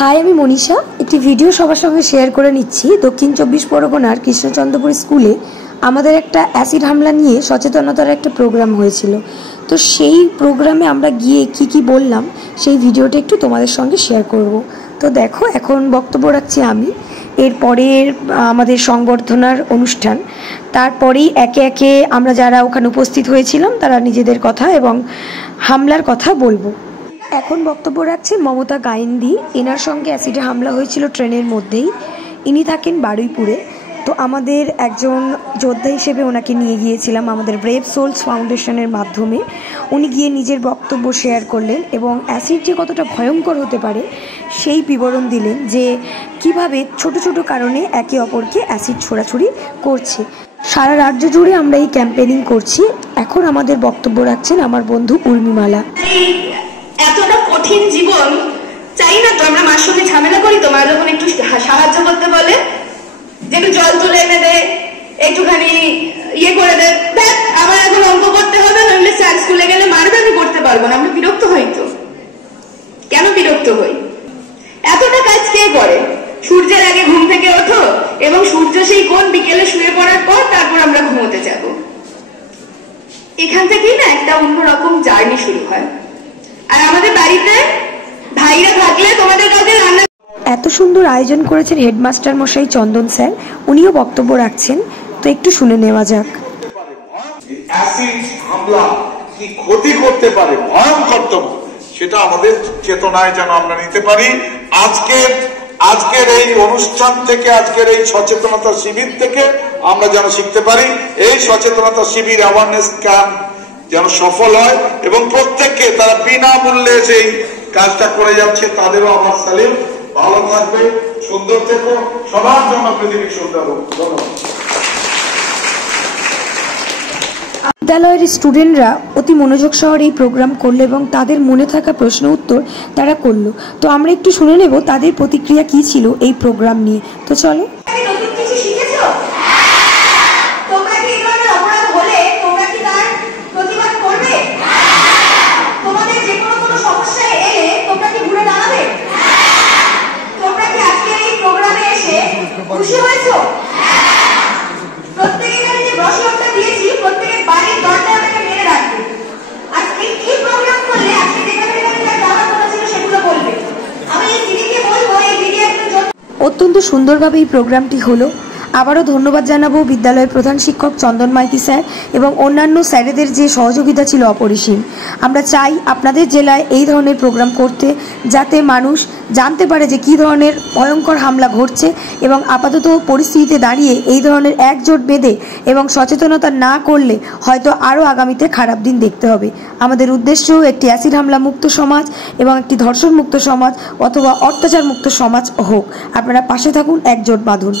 High, আমি মনীষা। একটি video সবার সঙ্গে শেয়ার করে নিচ্ছি। দক্ষিণ 24 পরগনার কৃষ্ণচন্দ্রপুর স্কুলে আমাদের একটা অ্যাসিড হামলা নিয়ে সচেতনতার একটা প্রোগ্রাম হয়েছিল। তো সেই প্রোগ্রামে আমরা গিয়ে কি বললাম সেই ভিডিওটা একটু তোমাদের সঙ্গে শেয়ার করব। তো দেখো, এখন বক্তব্য রাখছি আমি। এরপরের আমাদের সংবর্ধনার অনুষ্ঠান, তারপরেই একে একে আমরা যারা ওখানে উপস্থিত হয়েছিলাম তারা নিজেদের কথা এবং হামলার কথা বলবো। এখন বক্তব্য রাখছেন মমতা গায়েন্দি। এনার সঙ্গে অ্যাসিডে হামলা হয়েছিল ট্রেনের মধ্যেই। ইনি থাকেন বারুইপুরে। তো আমাদের একজন যোদ্ধা হিসেবে ওনাকে নিয়ে গিয়েছিলাম আমাদের ব্রেভ সোলস ফাউন্ডেশনের মাধ্যমে। উনি গিয়ে নিজের বক্তব্য শেয়ার করলেন এবং অ্যাসিড যে কতটা ভয়ঙ্কর হতে পারে সেই বিবরণ দিলেন, যে কিভাবে ছোট ছোট কারণে একে অপরকে অ্যাসিড ছোড়াছুড়ি করছে। সারা রাজ্য জুড়ে আমরা এই ক্যাম্পেনিং করছি। এখন আমাদের বক্তব্য রাখছেন আমার বন্ধু উর্মিমালা। এতটা কঠিন জীবন চাই না তো আমরা মার সঙ্গে ঝামেলা করি, তো মা যখন একটু সাহায্য করতে বলে, যে একটু জল তুলে এনে দে, একটুখানি ইয়ে করে দে, দেখ আমার এখন অঙ্ক করতে হবে, নইলে স্যার স্কুলে গেলে মারবে, আমি করতে পারবো না। আমরা বিরক্ত হই। তো কেন বিরক্ত হই? এতটা কাজ কে করে? সূর্যের আগে ঘুম থেকে ওঠো এবং সূর্য সেই কোন বিকেলে শুয়ে পড়ার পর তারপর আমরা ঘুমোতে যাব। এখান থেকেই না একটা অন্যরকম জার্নি শুরু হয়। আর আমাদের বাড়িতে ভাইরা থাকলে তোমাদের কাউকে রান্না। এত সুন্দর আয়োজন করেছেন হেডমাস্টার মশাই চন্দন স্যার, উনিও বক্তব্য রাখছেন। তো একটু শুনে নেওয়া যাক। অ্যাসিড হামলা কি ক্ষতি করতে পারে, ভয়ঙ্কর, সেটা আমাদের চেতনায় যেন আমরা নিতে পারি। আজকের এই অনুষ্ঠান থেকে, আজকের এই সচেতনতা শিবির থেকে আমরা যেন শিখতে পারি। এই সচেতনতা শিবির, অ্যাওয়ারনেস ক্যাম্প যেন সফল হয় এবং প্রত্যেককে তারা বিনামূল্যে সেই কাজটা করে যাচ্ছে, তাদেরও আমার সালিম। ভালো থাকবে, সুন্দর থেকো, সবার জন্য পৃথিবী সুন্দর হোক। ধন্যবাদ। বিদ্যালয়ের স্টুডেন্টরা অতি মনোযোগ সহকারে এই প্রোগ্রাম করলো এবং তাদের মনে থাকা প্রশ্ন উত্তর তারা করলো। তো আমরা একটু শুনে নেব তাদের প্রতিক্রিয়া কি ছিল এই প্রোগ্রাম নিয়ে। তো চলো। খুশি হয়েছো? প্রত্যেকের যে ব্রশরটা দিয়েছি প্রত্যেকের বাড়ির দরজাটাকে মেরে রাখবে। আর এই কি প্রোগ্রাম করলে আজকে যেখানে যা জানার কথা ছিল সেগুলো বলবে। আমি এই দিদিকে বলবো, এই দিদি একজন। অত্যন্ত সুন্দরভাবে এই প্রোগ্রামটি হলো। আবারও ধন্যবাদ জানাবো বিদ্যালয়ের প্রধান শিক্ষক চন্দন মাইতি স্যার এবং অন্যান্য স্যারেদের যে সহযোগিতা ছিল অপরিসীম। আমরা চাই আপনাদের জেলায় এই ধরনের প্রোগ্রাম করতে, যাতে মানুষ জানতে পারে যে কী ধরনের ভয়ঙ্কর হামলা ঘটছে এবং আপাতত পরিস্থিতিতে দাঁড়িয়ে এই ধরনের একজোট বেঁধে এবং সচেতনতা না করলে হয়তো আরও আগামীতে খারাপ দিন দেখতে হবে। আমাদের উদ্দেশ্য একটি অ্যাসিড হামলা মুক্ত সমাজ এবং একটি ধর্ষণ মুক্ত সমাজ অথবা অত্যাচার মুক্ত সমাজ হোক। আপনারা পাশে থাকুন, একজোট বাঁধুন।